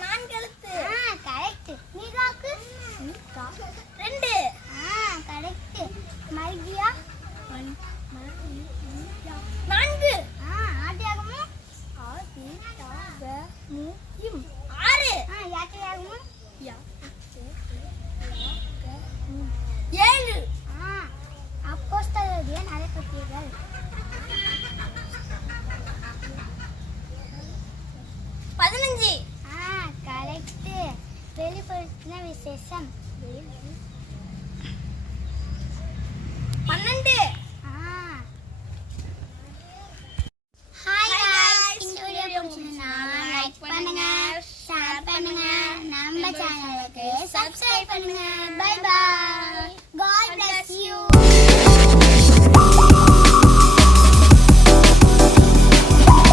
நான்கு எழுத்து கரெக்ட் நீகாக்கு ரெண்டு. கரெக்ட் மல்கியா? நான்கு. ஆதியாகமும். ஆதி மு இம். ஆறு. யாத்திரையாகமும். யா ஏழு. அப்போஸ்தல் எழுதிய நடைபெற்றீர்கள் பதினஞ்சு. அழைத்து வெளிப்படுத்தின விசேஷம் பன்னெண்டு சப்ஸ்கிரைப் பண்ணுங்க பை பாய்